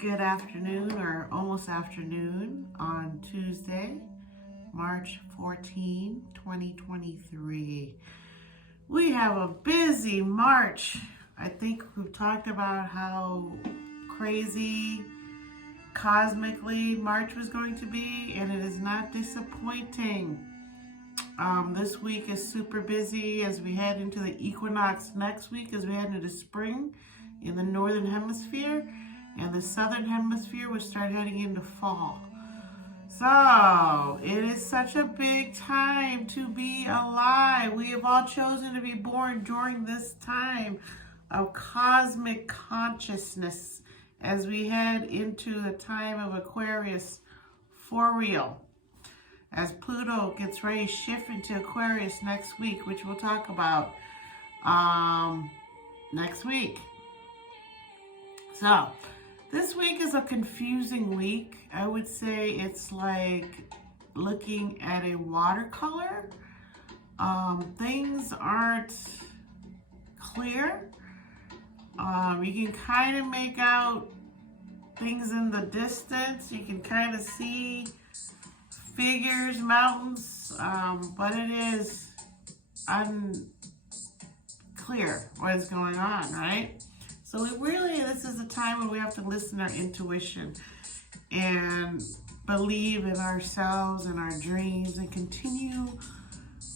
Good afternoon, or almost afternoon, on Tuesday, March 14, 2023. We have a busy March. I think we've talked about how crazy cosmically March was going to be, and it is not disappointing. This week is super busy as we head into the equinox next week, as we head into spring in the northern hemisphere, and the southern hemisphere will start heading into fall. So it is such a big time to be alive. We have all chosen to be born during this time of cosmic consciousness as we head into the time of Aquarius for real. As Pluto gets ready to shift into Aquarius next week, which we'll talk about next week. So this week is a confusing week. I would say it's like looking at a watercolor. Things aren't clear. You can kind of make out things in the distance. You can kind of see figures, mountains, but it is unclear what is going on, right? So this is a time when we have to listen to our intuition and believe in ourselves and our dreams and continue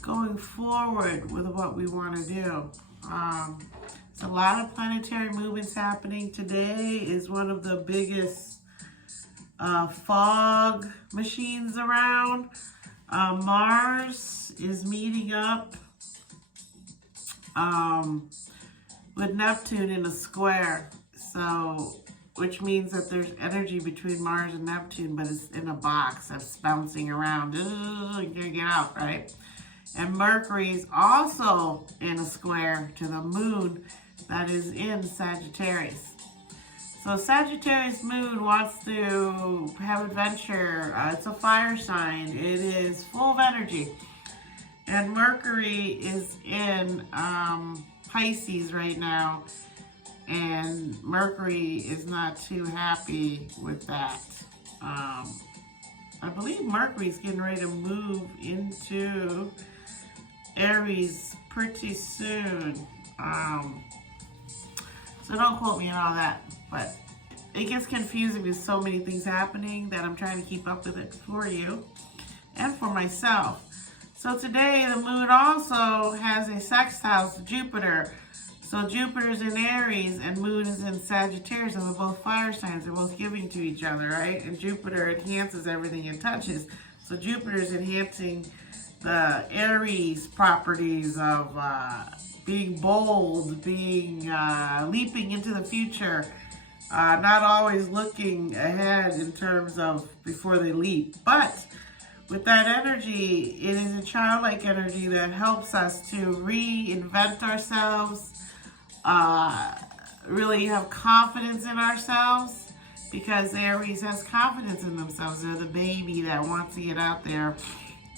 going forward with what we want to do. There's a lot of planetary movements happening. Today is one of the biggest fog machines around. Mars is meeting up with Neptune in a square, so which means that there's energy between Mars and Neptune, but it's in a box that's bouncing around. You can't get out, right? And Mercury is also in a square to the moon that is in Sagittarius. So Sagittarius moon wants to have adventure. It's a fire sign. It is full of energy. And Mercury is in Pisces right now, and Mercury is not too happy with that. I believe Mercury is getting ready to move into Aries pretty soon. So don't quote me on all that, but it gets confusing with so many things happening that I'm trying to keep up with it for you and for myself. So today the moon also has a sextile to Jupiter. So Jupiter's in Aries and moon is in Sagittarius, and they're both fire signs. They're both giving to each other, right? And Jupiter enhances everything it touches. So Jupiter's enhancing the Aries properties of being bold, being leaping into the future, not always looking ahead in terms of before they leap. But with that energy, it is a childlike energy that helps us to reinvent ourselves, really have confidence in ourselves, because Aries has confidence in themselves. They're the baby that wants to get out there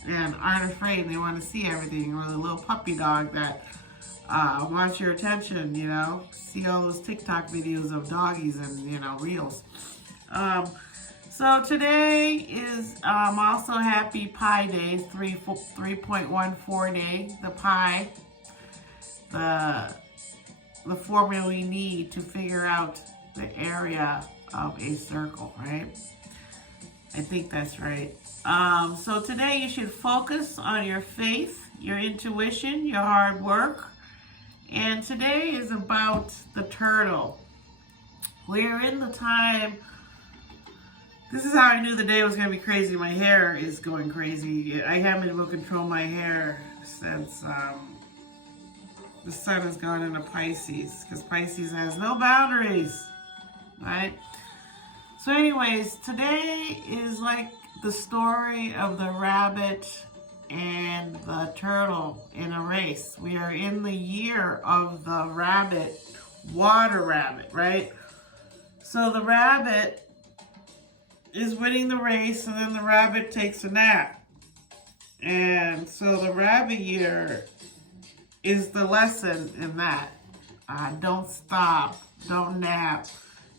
and aren't afraid. They want to see everything. Or the little puppy dog that wants your attention, See all those TikTok videos of doggies and, reels. So today is also Happy Pi Day, 3.14 day. The pi, the formula we need to figure out the area of a circle, right? I think that's right. So today you should focus on your faith, your intuition, your hard work. And today is about the turtle. We're in the time. This is how I knew the day was going to be crazy. My hair is going crazy. I haven't been able to control my hair since the sun has gone into Pisces, because Pisces has no boundaries, right? So anyways, today is like the story of the rabbit and the turtle in a race. We are in the year of the rabbit, water rabbit, right? So the rabbit is winning the race, and then the rabbit takes a nap. And so the rabbit year is the lesson in that. Don't stop, don't nap,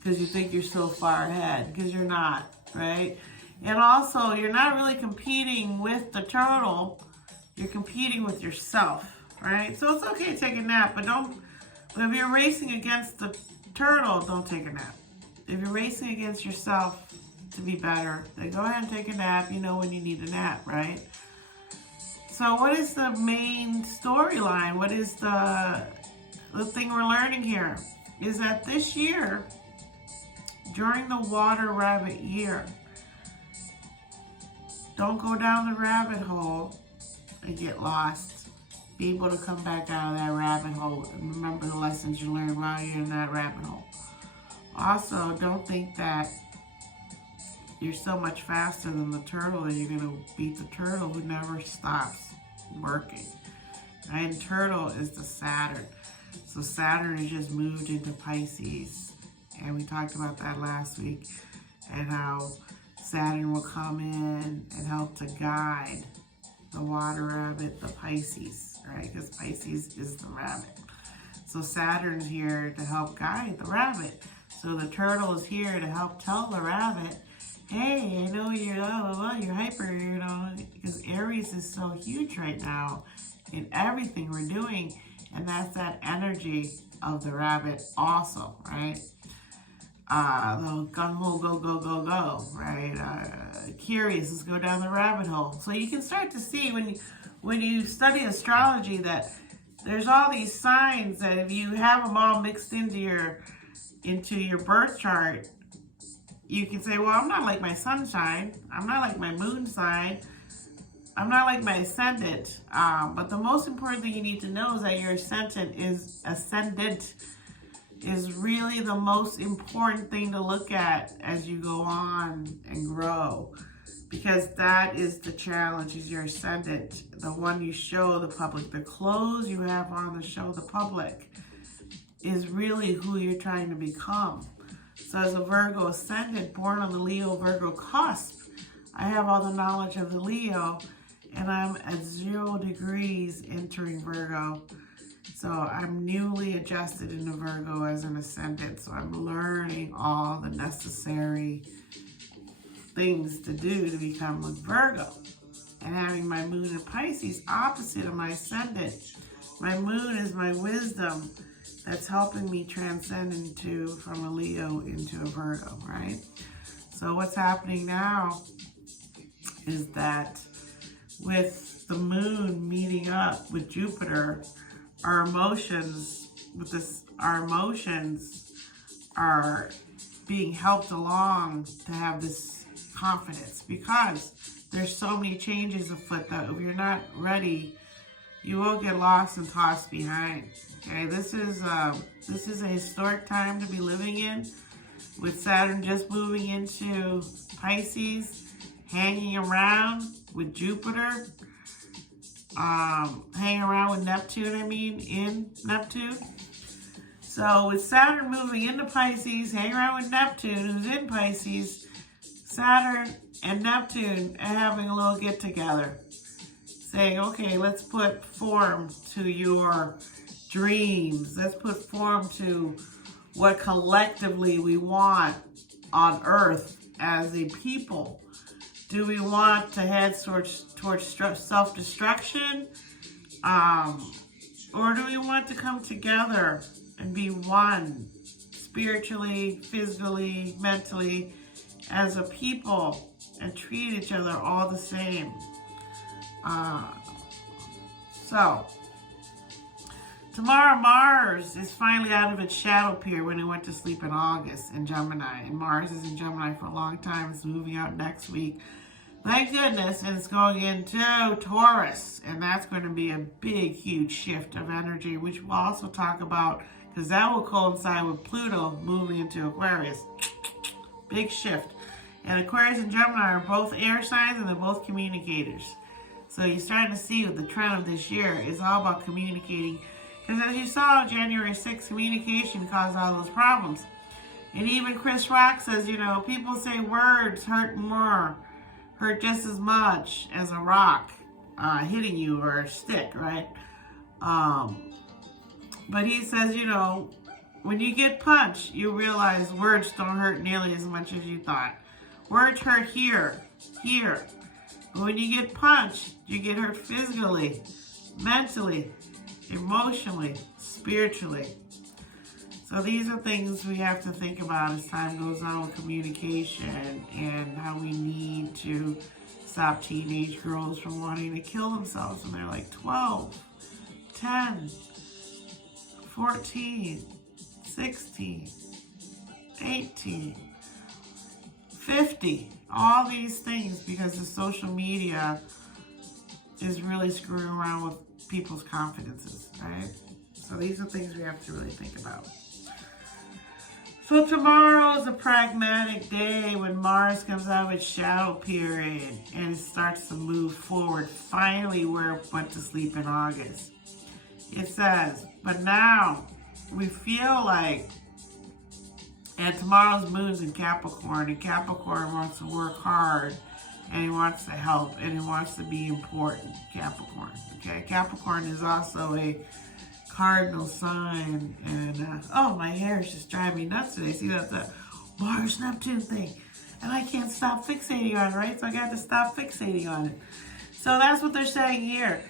because you think you're so far ahead, because you're not, right? And also, you're not really competing with the turtle, you're competing with yourself, right? So it's okay to take a nap, but if you're racing against the turtle, don't take a nap. If you're racing against yourself to be better, then go ahead and take a nap. You know when you need a nap, right? So what is the main storyline? What is the thing we're learning here? Is that this year, during the water rabbit year, don't go down the rabbit hole and get lost. Be able to come back out of that rabbit hole and remember the lessons you learned while you're in that rabbit hole. Also, don't think that you're so much faster than the turtle that you're going to beat the turtle who never stops working. And turtle is the Saturn. So Saturn has just moved into Pisces. And we talked about that last week. And how Saturn will come in and help to guide the water rabbit, the Pisces, right? Because Pisces is the rabbit. So Saturn's here to help guide the rabbit. So the turtle is here to help tell the rabbit, hey, I know you're you're hyper, you know, because Aries is so huge right now in everything we're doing, and that's that energy of the rabbit also, right? The gung-ho, go, right? Curious, let's go down the rabbit hole. So you can start to see when you study astrology that there's all these signs that if you have them all mixed into your birth chart, you can say, well, I'm not like my sun sign. I'm not like my moon sign. I'm not like my ascendant. But the most important thing you need to know is that your ascendant is really the most important thing to look at as you go on and grow. Because that is the challenge, is your ascendant. The one you show the public. The clothes you have on to show the public is really who you're trying to become. So as a Virgo ascendant, born on the Leo-Virgo cusp, I have all the knowledge of the Leo, and I'm at 0 degrees entering Virgo. So I'm newly adjusted into Virgo as an ascendant. So I'm learning all the necessary things to do to become a Virgo. And having my moon in Pisces opposite of my ascendant. My moon is my wisdom that's helping me transcend from a Leo into a Virgo, right? So what's happening now is that with the moon meeting up with Jupiter, our emotions are being helped along to have this confidence, because there's so many changes afoot that if you're not ready, you will get lost and tossed behind. Okay, this is a historic time to be living in, with Saturn just moving into Pisces, hanging around with Jupiter, hanging around with Neptune, in Neptune. So with Saturn moving into Pisces, hanging around with Neptune, who's in Pisces, Saturn and Neptune are having a little get together, saying, okay, let's put form to your dreams. Let's put form to what collectively we want on Earth as a people. Do we want to head towards self-destruction? Or do we want to come together and be one, spiritually, physically, mentally, as a people, and treat each other all the same? So, tomorrow Mars is finally out of its shadow period when it went to sleep in August in Gemini. And Mars is in Gemini for a long time. It's moving out next week. Thank goodness. And it's going into Taurus. And that's going to be a big, huge shift of energy, which we'll also talk about, because that will coincide with Pluto moving into Aquarius. Big shift. And Aquarius and Gemini are both air signs, and they're both communicators. So you're starting to see what the trend of this year is all about communicating. Because as you saw, January 6th, communication caused all those problems. And even Chris Rock says, you know, people say words hurt just as much as a rock hitting you, or a stick, right? But he says, you know, When you get punched, you realize words don't hurt nearly as much as you thought. Words hurt here. But when you get punched, you get hurt physically, mentally, emotionally, spiritually. So these are things we have to think about as time goes on with communication and how we need to stop teenage girls from wanting to kill themselves when they're like 12, 10, 14, 16, 18, 50. All these things because the social media is really screwing around with people's confidences, right? So these are things we have to really think about. So tomorrow is a pragmatic day when Mars comes out of its shadow period and it starts to move forward. Finally, where it went to sleep in August. It says, but now we feel like, and tomorrow's moon's in Capricorn, and Capricorn wants to work hard, and he wants to help, and he wants to be important, Capricorn, okay? Capricorn is also a cardinal sign, and oh, my hair is just driving me nuts today. See, that's the Mars Neptune thing, and I can't stop fixating on it, right? So I got to stop fixating on it. So that's what they're saying here.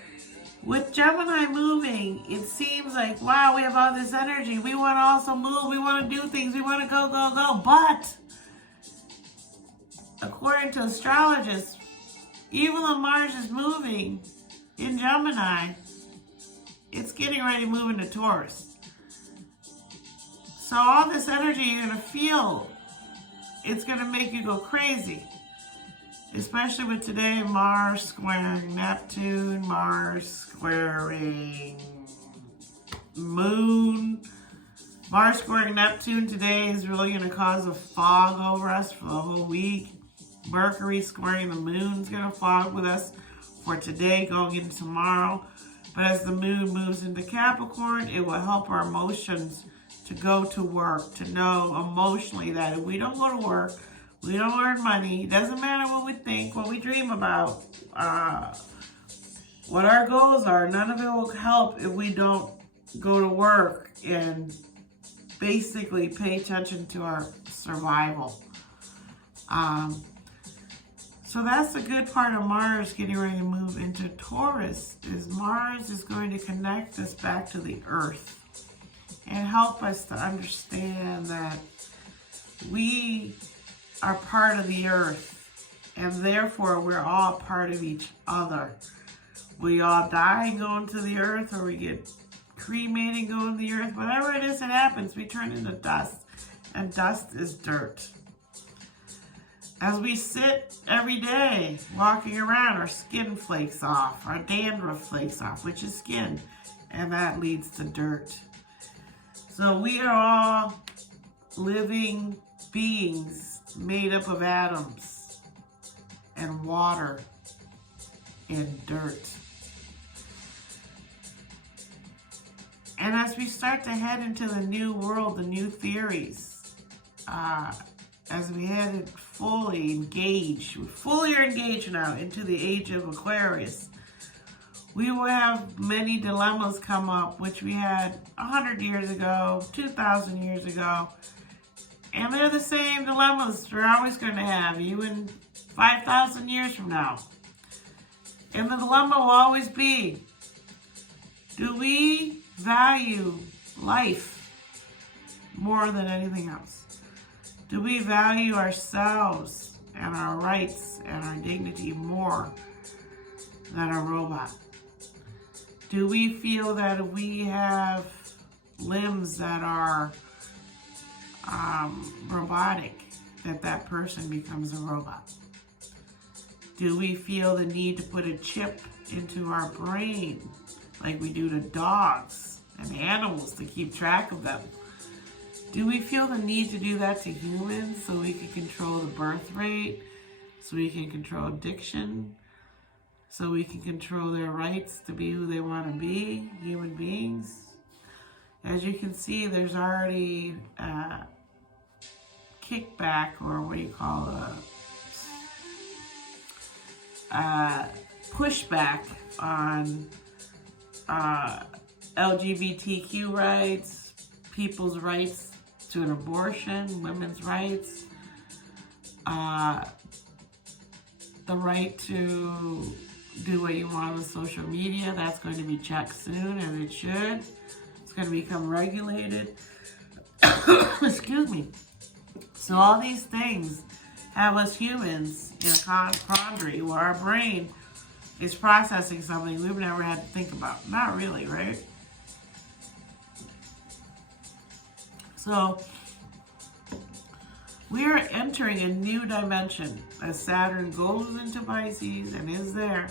With Gemini moving, it seems like, wow, we have all this energy. We want to also move. We want to do things. We want to go, go, go. But according to astrologists, even though Mars is moving in Gemini, it's getting ready to move into Taurus. So all this energy you're going to feel, it's going to make you go crazy. Especially with today, Mars squaring Neptune, Mars squaring Moon. Mars squaring Neptune today is really going to cause a fog over us for the whole week. Mercury squaring the Moon is going to fog with us for today, going into tomorrow. But as the Moon moves into Capricorn, it will help our emotions to go to work, to know emotionally that if we don't go to work, we don't earn money. It doesn't matter what we think, what we dream about, what our goals are. None of it will help if we don't go to work and basically pay attention to our survival. So that's the good part of Mars getting ready to move into Taurus, is Mars is going to connect us back to the Earth and help us to understand that we are part of the Earth, and therefore we're all part of each other. We all die and go into the Earth, or we get cremated and go into the Earth. Whatever it is that happens, we turn into dust, and dust is dirt. As we sit every day walking around, our skin flakes off, our dandruff flakes off, which is skin, and that leads to dirt. So we are all living beings made up of atoms and water and dirt. And as we start to head into the new world, the new theories, as we head fully engaged now into the age of Aquarius, we will have many dilemmas come up, which we had 100 years ago, 2,000 years ago. And they're the same dilemmas we're always going to have, even 5,000 years from now. And the dilemma will always be, do we value life more than anything else? Do we value ourselves and our rights and our dignity more than a robot? Do we feel that if we have limbs that are robotic, that person becomes a robot? Do we feel the need to put a chip into our brain like we do to dogs and animals to keep track of them? Do we feel the need to do that to humans so we can control the birth rate, so we can control addiction, so we can control their rights to be who they want to be, human beings? As you can see, there's already kickback, or what do you call pushback on LGBTQ rights, people's rights to an abortion, women's rights, the right to do what you want on social media. That's going to be checked soon, as it should. It's going to become regulated. Excuse me. So all these things have us humans in a quandary where our brain is processing something we've never had to think about. Not really, right? So we are entering a new dimension as Saturn goes into Pisces and is there.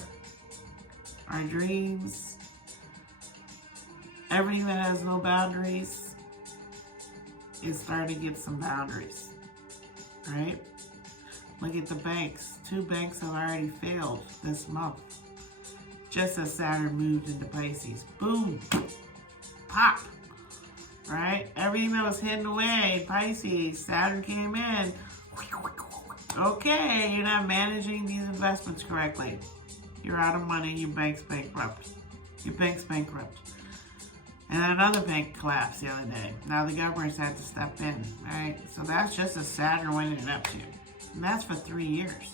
Our dreams, everything that has no boundaries is starting to get some boundaries, right? Look at the banks. 2 banks have already failed this month. Just as Saturn moved into Pisces. Boom. Pop. Right? Everything that was hidden away in Pisces, Saturn came in. Okay, you're not managing these investments correctly. You're out of money, your bank's bankrupt. Your bank's bankrupt. And then another bank collapsed the other day. Now the governments had to step in, right? So that's just as Saturn went into Neptune. And that's for 3 years.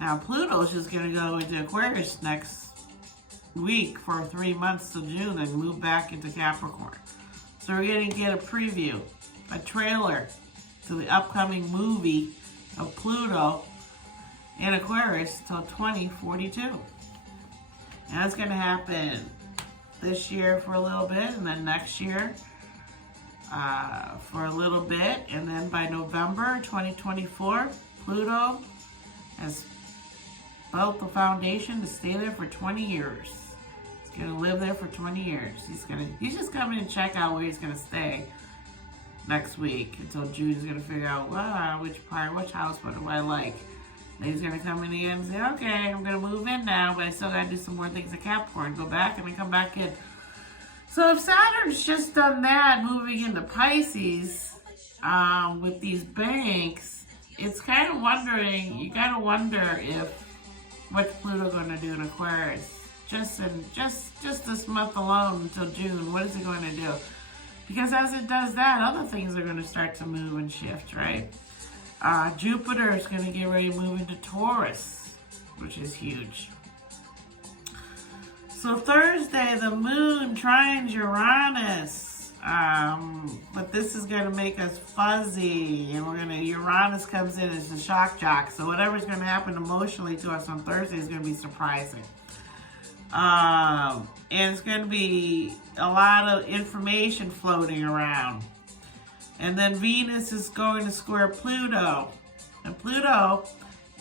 Now Pluto's just going to go into Aquarius next week for 3 months till June and move back into Capricorn. So we're going to get a preview, a trailer to the upcoming movie of Pluto in Aquarius till 2042. And that's going to happen this year for a little bit, and then next year for a little bit, and then by November 2024, Pluto has built the foundation to stay there for 20 years. He's going to live there for 20 years. He's just coming to check out where he's going to stay next week until June. He's going to figure out which house, what do I like. Then he's going to come in again and say, okay, I'm going to move in now, but I still got to do some more things at Capricorn. Go back and then come back in. So if Saturn's just done that, moving into Pisces with these banks, it's kind of wondering, you got to wonder what's Pluto going to do in Aquarius? Just this month alone until June, what is it going to do? Because as it does that, other things are going to start to move and shift, right? Jupiter is going to get ready to move into Taurus, which is huge. So Thursday, the moon trines Uranus. But this is going to make us fuzzy. And Uranus comes in as a shock jock. So whatever's going to happen emotionally to us on Thursday is going to be surprising. And it's going to be a lot of information floating around. And then Venus is going to square Pluto. And Pluto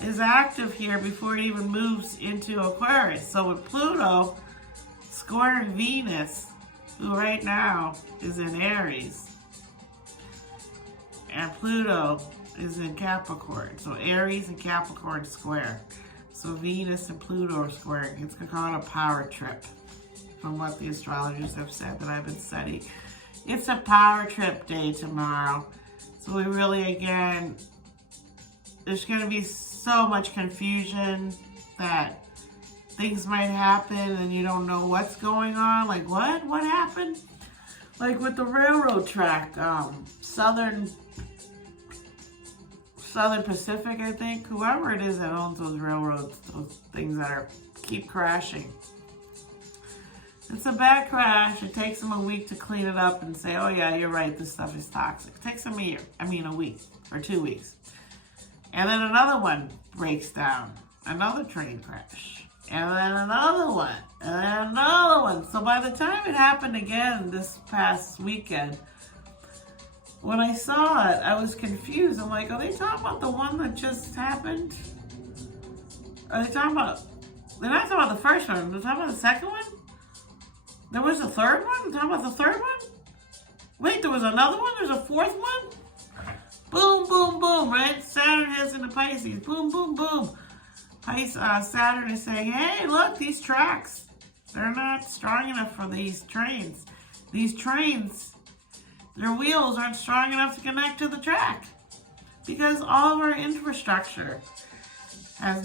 is active here before it even moves into Aquarius. So with Pluto squaring Venus, who right now is in Aries, and Pluto is in Capricorn. So Aries and Capricorn square. So Venus and Pluto are squaring. It's called a power trip, from what the astrologers have said that I've been studying. It's a power trip day tomorrow. So we really, again, there's going to be so much confusion that things might happen and you don't know what's going on. Like, what? What happened? Like with the railroad track, Southern Pacific, I think. Whoever it is that owns those railroads, those things that keep crashing. It's a bad crash. It takes them a week to clean it up and say, oh yeah, you're right, this stuff is toxic. It takes them a week or 2 weeks. And then another one breaks down. Another train crash. And then another one. And then another one. So by the time it happened again this past weekend, when I saw it, I was confused. I'm like, are they talking about the one that just happened? Are they talking about... They're not talking about the first one. They're talking about the second one? There was a third one? They're talking about the third one? Wait, there was another one? There's a fourth one? Boom, boom, boom, right? Saturn heads into Pisces. Boom, boom, boom. Saturn is saying, hey, look, these tracks, they're not strong enough for these trains. These trains, their wheels aren't strong enough to connect to the track because all of our infrastructure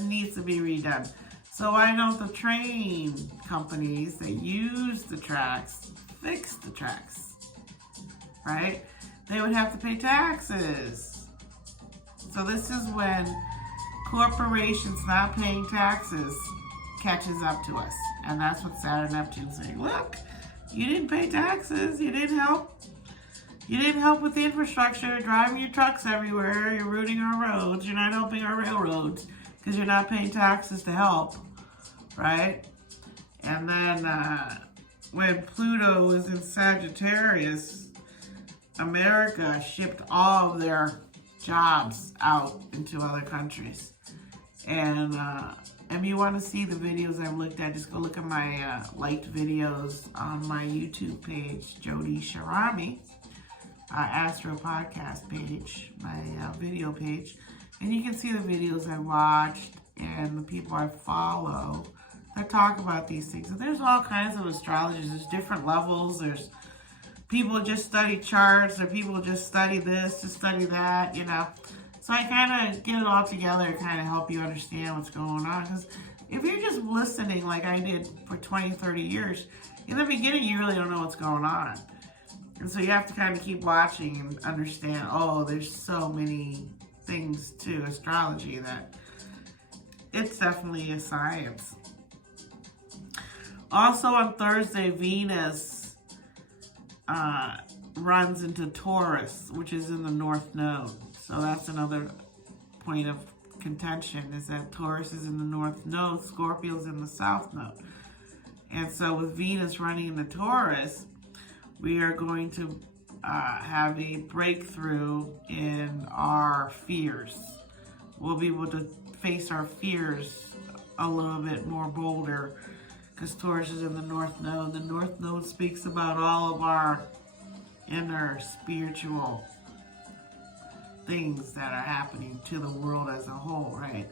needs to be redone. So why don't the train companies that use the tracks fix the tracks? right? They would have to pay taxes. So this is when corporations not paying taxes catches up to us. And that's what Saturn Neptune's saying. Look, you didn't pay taxes. You didn't help. You didn't help with the infrastructure, driving your trucks everywhere. You're ruining our roads. You're not helping our railroads because you're not paying taxes to help, right? And then when Pluto was in Sagittarius, America shipped all of their jobs out into other countries. And if you want to see the videos I've looked at, just go look at my liked videos on my YouTube page, Jody Sharami, Astro Podcast page, my video page. And you can see the videos I watched and the people I follow that talk about these things. And there's all kinds of astrologers. There's different levels. There's people who just study charts, or people who just study this, to study that, you know. So I kind of get it all together to kind of help you understand what's going on. Because if you're just listening like I did for 20, 30 years, in the beginning you really don't know what's going on. And so you have to kind of keep watching and understand, oh, there's so many things to astrology that it's definitely a science. Also on Thursday, Venus runs into Taurus, which is in the North Node. So that's another point of contention, is that Taurus is in the North Node, Scorpio's in the South Node. And so with Venus running into Taurus, we are going to have a breakthrough in our fears. We'll be able to face our fears a little bit more bolder, because Taurus is in the North Node. The North Node speaks about all of our inner spiritual things that are happening to the world as a whole, right?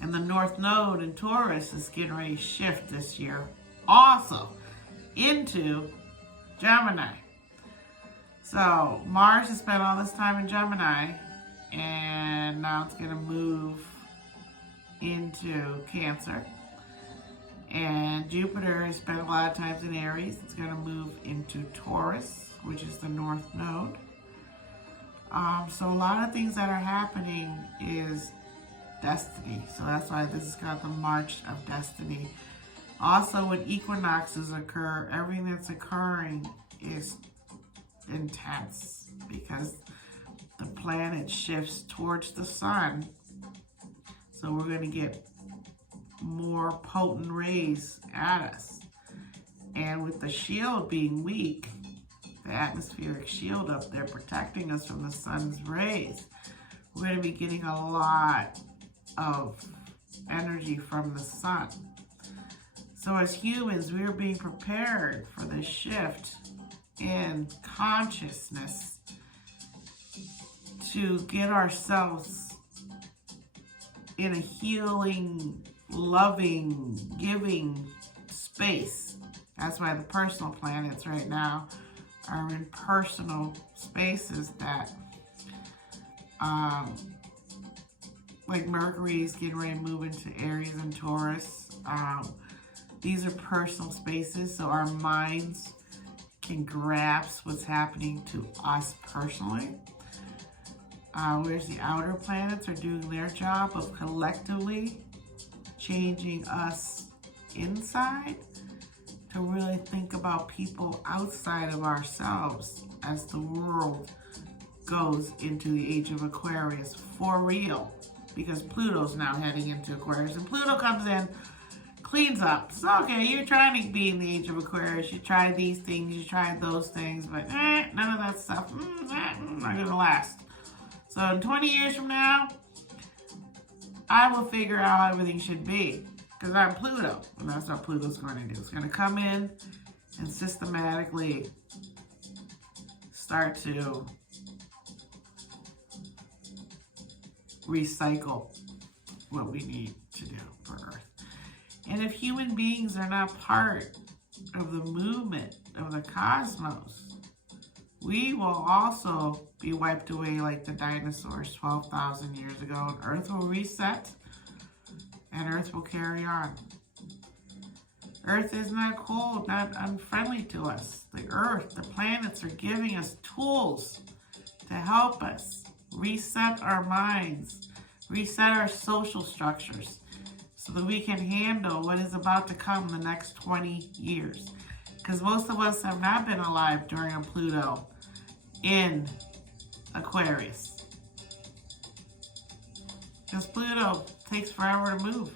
And the North Node in Taurus is getting ready to shift this year also into Gemini. So Mars has spent all this time in Gemini, and now it's going to move into Cancer. And Jupiter has spent a lot of times in Aries. It's going to move into Taurus, which is the North Node. So a lot of things that are happening is destiny. So that's why this is called the March of Destiny. Also, when equinoxes occur, everything that's occurring is intense because the planet shifts towards the sun. So we're going to get more potent rays at us. And with the shield being weak, the atmospheric shield up there protecting us from the sun's rays, we're going to be getting a lot of energy from the sun. So as humans, we're being prepared for this shift in consciousness to get ourselves in a healing, loving, giving space. That's why the personal planets right now are in personal spaces that, like Mercury is getting ready to move into Aries and Taurus. These are personal spaces, so our minds can grasp what's happening to us personally. Whereas the outer planets are doing their job of collectively changing us inside to really think about people outside of ourselves as the world goes into the age of Aquarius for real, because Pluto's now heading into Aquarius, and Pluto comes in, cleans up. So okay, you're trying to be in the age of Aquarius, you tried these things, you tried those things, but none of that stuff not gonna last. So in 20 years from now, I will figure out how everything should be, because I'm Pluto, and that's what Pluto's going to do. It's going to come in and systematically start to recycle what we need to do for Earth. And if human beings are not part of the movement of the cosmos, we will also be wiped away like the dinosaurs 12,000 years ago, and Earth will reset, and Earth will carry on. Earth is not cold, not unfriendly to us. The Earth, the planets are giving us tools to help us reset our minds, reset our social structures, so that we can handle what is about to come in the next 20 years. Because most of us have not been alive during a Pluto in Aquarius. Because Pluto takes forever to move.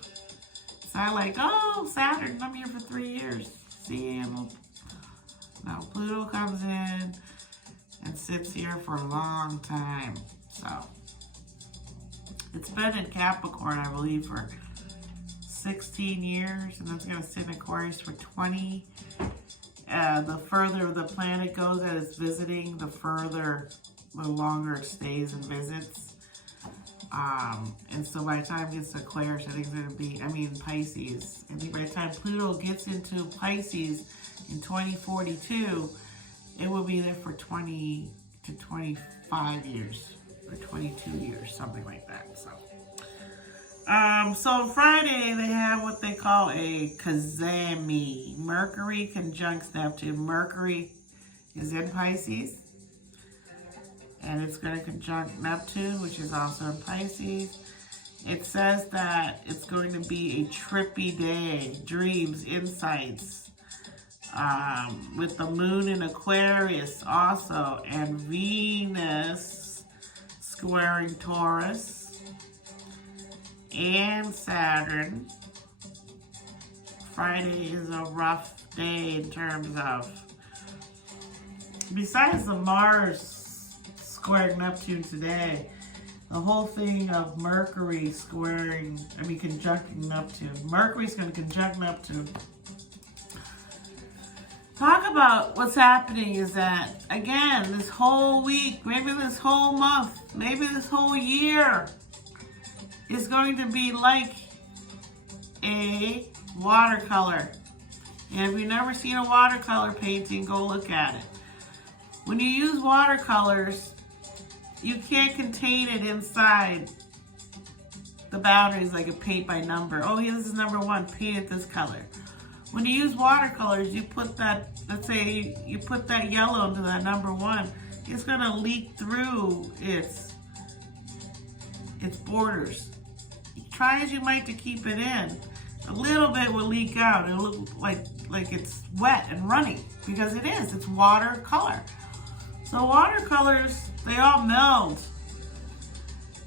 It's not like, oh, Saturn, I'm here for 3 years. See you. No, Pluto comes in and sits here for a long time. So, it's been in Capricorn, I believe, for 16 years, and it's going to sit in Aquarius for 20. The further the planet goes that it's visiting, the longer it stays and visits. And so by the time it gets to Aquarius, I think it's going to be, Pisces. I think by the time Pluto gets into Pisces in 2042, it will be there for 20 to 25 years, or 22 years, something like that. So Friday they have what they call a Cazimi. Mercury conjuncts Neptune. Mercury is in Pisces, and it's going to conjunct Neptune, which is also in Pisces. It says that it's going to be a trippy day, dreams, insights, with the moon in Aquarius also, and Venus squaring Taurus, and Saturn. Friday is a rough day in terms of, besides the Mars squaring Neptune today, the whole thing of Mercury conjuncting Neptune. Mercury's going to conjunct Neptune. Talk about what's happening is that, again, this whole week, maybe this whole month, maybe this whole year, is going to be like a watercolor. And if you've never seen a watercolor painting, go look at it. When you use watercolors, you can't contain it inside the boundaries like a paint by number. Oh, yeah, this is number 1, paint it this color. When you use watercolors, you put that, let's say you put that yellow into that number 1, it's gonna leak through its borders. Try as you might to keep it in, a little bit will leak out. It'll look like it's wet and runny, because it is. It's watercolor. So watercolors, they all meld.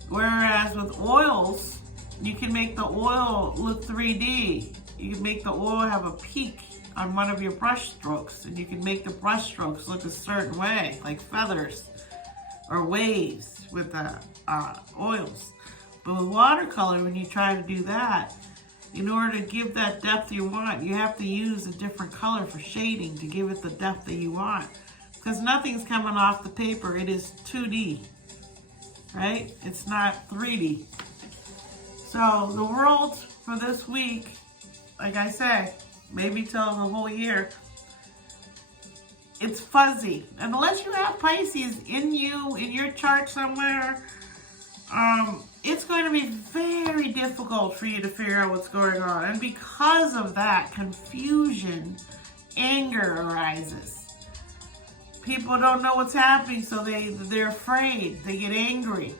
Whereas with oils, you can make the oil look 3D. You can make the oil have a peak on one of your brush strokes, and you can make the brush strokes look a certain way, like feathers or waves with the oils. But with watercolor, when you try to do that, in order to give that depth you want, you have to use a different color for shading to give it the depth that you want. Because nothing's coming off the paper. It is 2D, right? It's not 3D. So the world for this week, like I said, maybe till the whole year, it's fuzzy. And unless you have Pisces in your chart somewhere, it's going to be very difficult for you to figure out what's going on. And because of that, confusion, anger arises. People don't know what's happening, so they're afraid. They get angry.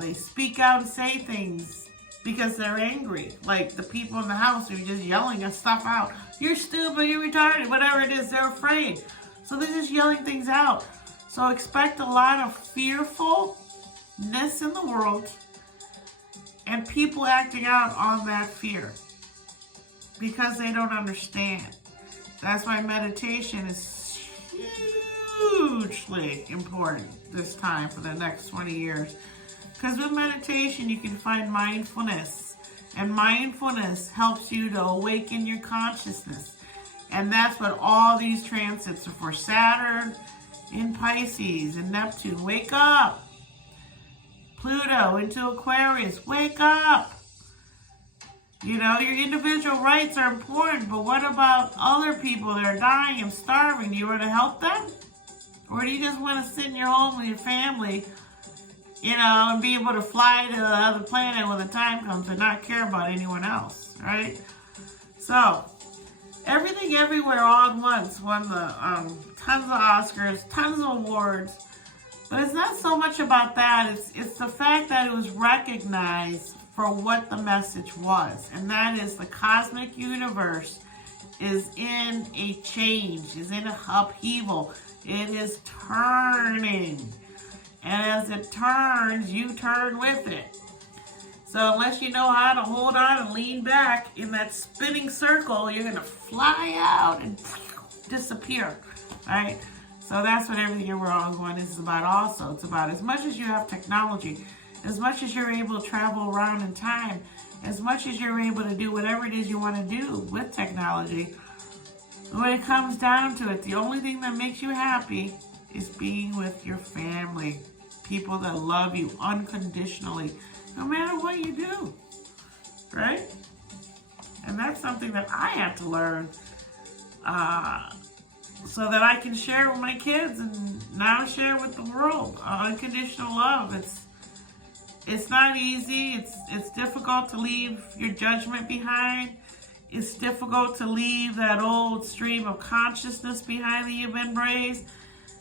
They speak out and say things because they're angry. Like the people in the house who are just yelling at stuff out. You're stupid, you're retarded, whatever it is, they're afraid. So they're just yelling things out. So expect a lot of fearfulness in the world and people acting out on that fear because they don't understand. That's why meditation is hugely important this time for the next 20 years. Because with meditation, you can find mindfulness. And mindfulness helps you to awaken your consciousness. And that's what all these transits are for. Saturn in Pisces and Neptune, wake up. Pluto into Aquarius, wake up. You know, your individual rights are important, but what about other people that are dying and starving? Do you want to help them? Or do you just want to sit in your home with your family, you know, and be able to fly to the other planet when the time comes and not care about anyone else, right? So, Everything Everywhere All at Once won the tons of Oscars, tons of awards. But it's not so much about that. It's the fact that it was recognized for what the message was. And that is the cosmic universe is in a change, is in an upheaval. It is turning. And as it turns, you turn with it. So unless you know how to hold on and lean back in that spinning circle, you're going to fly out and disappear, right? So that's what Everything Everywhere All at Once is about also. It's about as much as you have technology, as much as you're able to travel around in time, as much as you're able to do whatever it is you want to do with technology, when it comes down to it, the only thing that makes you happy is being with your family, people that love you unconditionally, no matter what you do, right? And that's something that I had to learn so that I can share with my kids and now share with the world. Unconditional love. It's not easy. It's difficult to leave your judgment behind. It's difficult to leave that old stream of consciousness behind that you've embraced.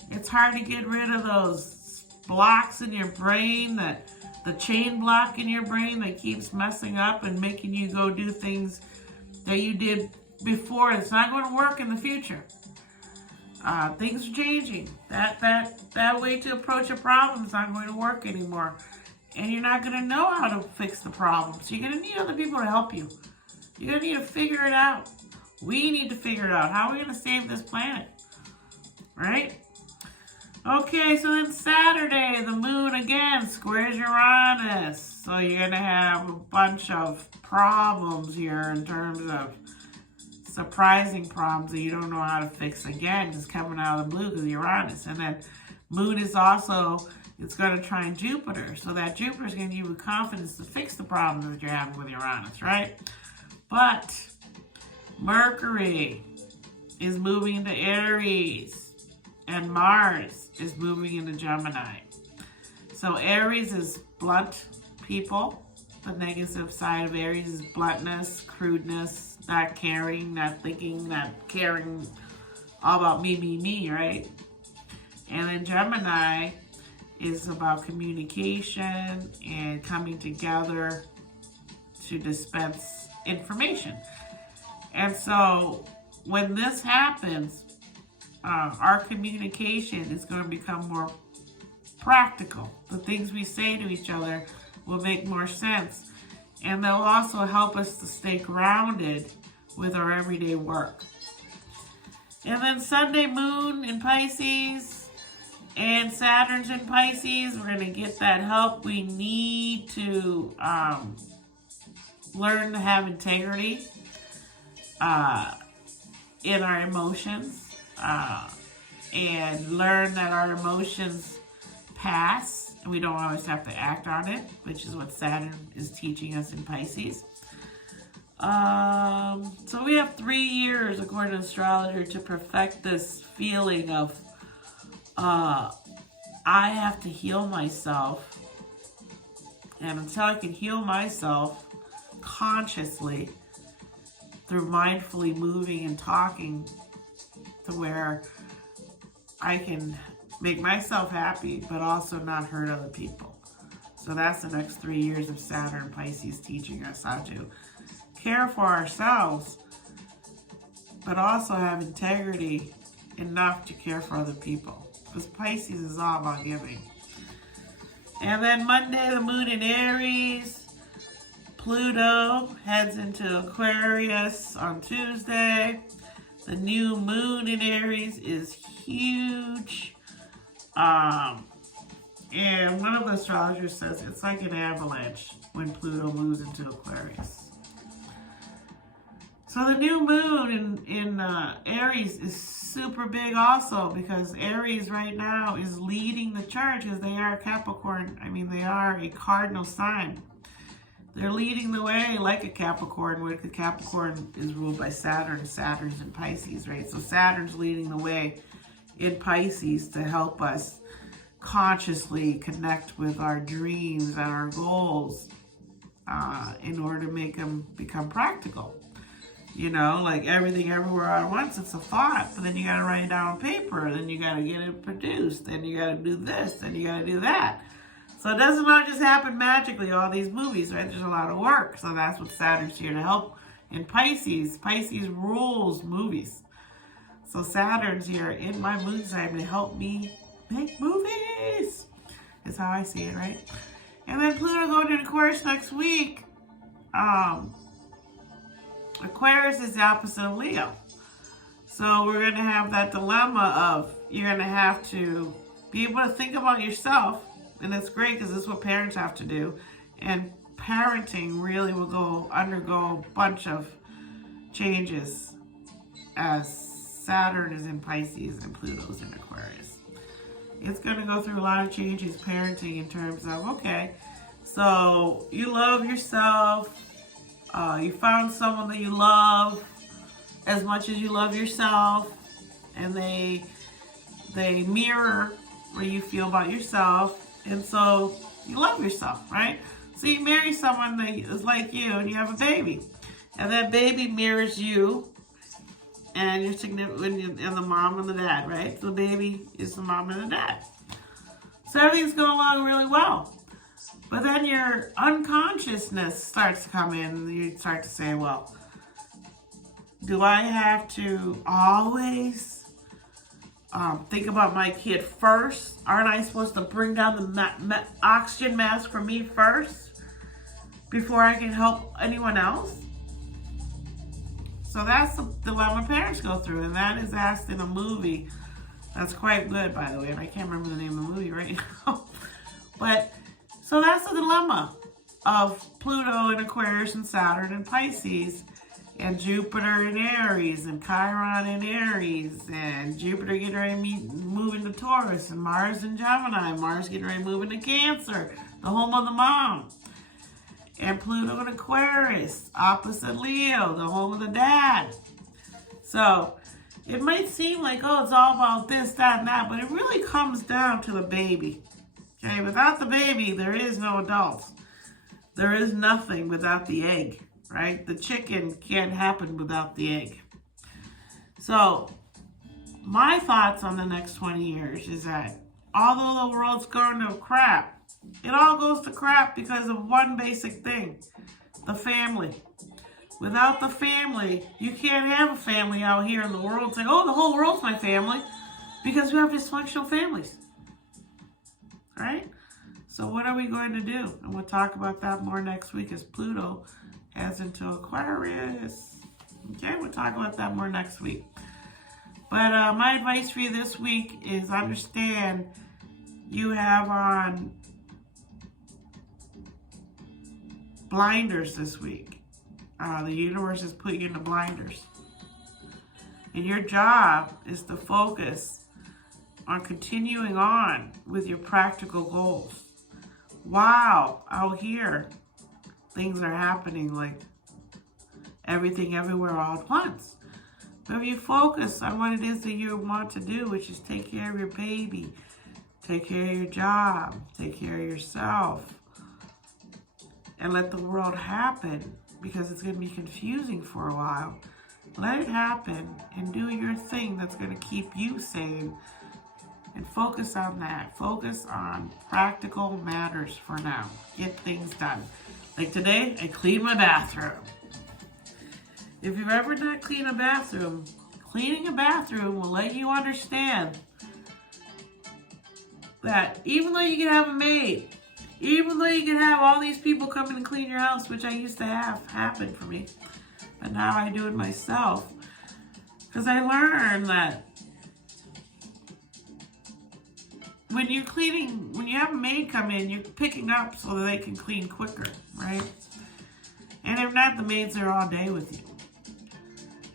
It's hard to get rid of those blocks in your brain, the chain block in your brain that keeps messing up and making you go do things that you did before. It's not going to work in the future. Things are changing. That way to approach a problem is not going to work anymore. And you're not going to know how to fix the problem. So you're going to need other people to help you. You're going to need to figure it out. We need to figure it out. How are we going to save this planet? Right? Okay, so then Saturday, the moon again squares Uranus. So you're going to have a bunch of problems here in terms of surprising problems that you don't know how to fix again, just coming out of the blue because of Uranus. And then moon is also, it's going to trine Jupiter. So that Jupiter is going to give you confidence to fix the problems that you're having with Uranus, right? But Mercury is moving into Aries and Mars is moving into Gemini. So Aries is blunt people. The negative side of Aries is bluntness, crudeness, not caring, not thinking, not caring, all about me, right? And then Gemini is about communication and coming together to dispense information. And so when this happens, our communication is going to become more practical. The things we say to each other will make more sense. And they'll also help us to stay grounded with our everyday work. And then Sunday, moon in Pisces and Saturn's in Pisces. We're going to get that help. We need to learn to have integrity in our emotions and learn that our emotions pass and we don't always have to act on it, which is what Saturn is teaching us in Pisces. So we have 3 years, according to astrology, to perfect this feeling of I have to heal myself. And until I can heal myself consciously through mindfully moving and talking to where I can make myself happy, but also not hurt other people. So that's the next 3 years of Saturn Pisces teaching us how to care for ourselves, but also have integrity enough to care for other people. Because Pisces is all about giving. And then Monday, the moon in Aries. Pluto heads into Aquarius on Tuesday. The new moon in Aries is huge. And one of the astrologers says it's like an avalanche when Pluto moves into Aquarius. So the new moon in Aries is super big also, because Aries right now is leading the charge as they are Capricorn. I mean, they are a cardinal sign. They're leading the way like a Capricorn would, because Capricorn is ruled by Saturn. Saturn's in Pisces, right? So Saturn's leading the way in Pisces to help us consciously connect with our dreams and our goals in order to make them become practical. You know, like everything everywhere all at once, it's a thought, but then you got to write it down on paper, then you got to get it produced, then you got to do this, then you got to do that. So it doesn't all just happen magically, all these movies, right? There's a lot of work. So that's what Saturn's here to help in Pisces. Pisces rules movies. So Saturn's here in my moon sign to help me make movies. Is how I see it, right? And then Pluto going to Aquarius next week. Aquarius is the opposite of Leo. So we're going to have that dilemma of you're going to have to be able to think about yourself. And it's great because this is what parents have to do. And parenting really will undergo a bunch of changes as Saturn is in Pisces and Pluto's in Aquarius. It's going to go through a lot of changes, parenting, in terms of, okay, so you love yourself. You found someone that you love as much as you love yourself. And they mirror what you feel about yourself. And so you love yourself, right? So you marry someone that is like you and you have a baby. And that baby mirrors you and your significant and the mom and the dad, right? So the baby is the mom and the dad. So everything's going along really well. But then your unconsciousness starts to come in and you start to say, well, do I have to always think about my kid first? Aren't I supposed to bring down the oxygen mask for me first before I can help anyone else? So that's the dilemma parents go through, and that is asked in a movie that's quite good, by the way, and I can't remember the name of the movie right now. But, so that's the dilemma of Pluto in Aquarius and Saturn in Pisces, and Jupiter in Aries, and Chiron in Aries, and Jupiter getting ready to move into Taurus, and Mars in Gemini, Mars getting ready to move into Cancer, the home of the mom. And Pluto in Aquarius, opposite Leo, the home of the dad. So it might seem like, oh, it's all about this, that, and that, but it really comes down to the baby. Okay, without the baby, there is no adults. There is nothing without the egg. Right? The chicken can't happen without the egg. So, my thoughts on the next 20 years is that although the world's going to crap, it all goes to crap because of one basic thing, the family. Without the family, you can't have a family out here in the world saying, oh, the whole world's my family, because we have dysfunctional families. Right? So what are we going to do? And we'll talk about that more next week as Pluto as into Aquarius. Okay, we'll talk about that more next week. But my advice for you this week is understand you have on blinders this week. The universe has put you into blinders. And your job is to focus on continuing on with your practical goals. Wow, out here, things are happening like everything everywhere all at once. But if you focus on what it is that you want to do, which is take care of your baby, take care of your job, take care of yourself, and let the world happen, because it's going to be confusing for a while. Let it happen and do your thing that's going to keep you sane, and focus on that. Focus on practical matters for now. Get things done. Like today, I cleaned my bathroom. If you've ever not cleaned a bathroom, cleaning a bathroom will let you understand that even though you can have a maid, even though you can have all these people come in and clean your house, which I used to have happen for me, but now I do it myself, because I learned that when you're cleaning, when you have a maid come in, you're picking up so that they can clean quicker, right? And if not, the maids are all day with you.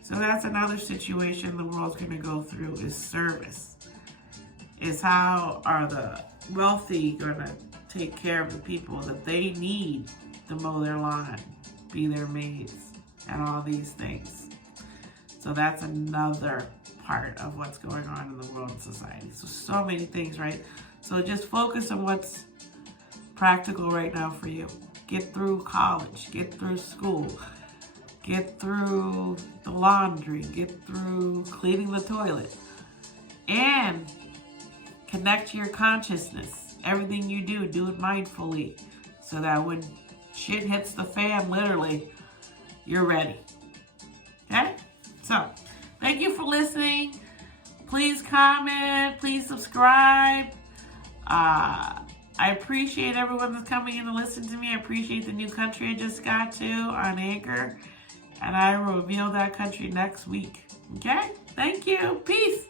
So that's another situation the world's going to go through, is service. Is how are the wealthy going to take care of the people that they need to mow their lawn, be their maids, and all these things. So that's another part of what's going on in the world and society. So many things, right? So just focus on what's practical right now for you. Get through college, get through school, get through the laundry, get through cleaning the toilet, and connect to your consciousness. Everything you do it mindfully, so that when shit hits the fan, literally, you're ready. Okay? So, thank you for listening. Please comment, please subscribe. I appreciate everyone that's coming in to listen to me. I appreciate the new country I just got to on Anchor. And I will reveal that country next week. Okay? Thank you. Peace.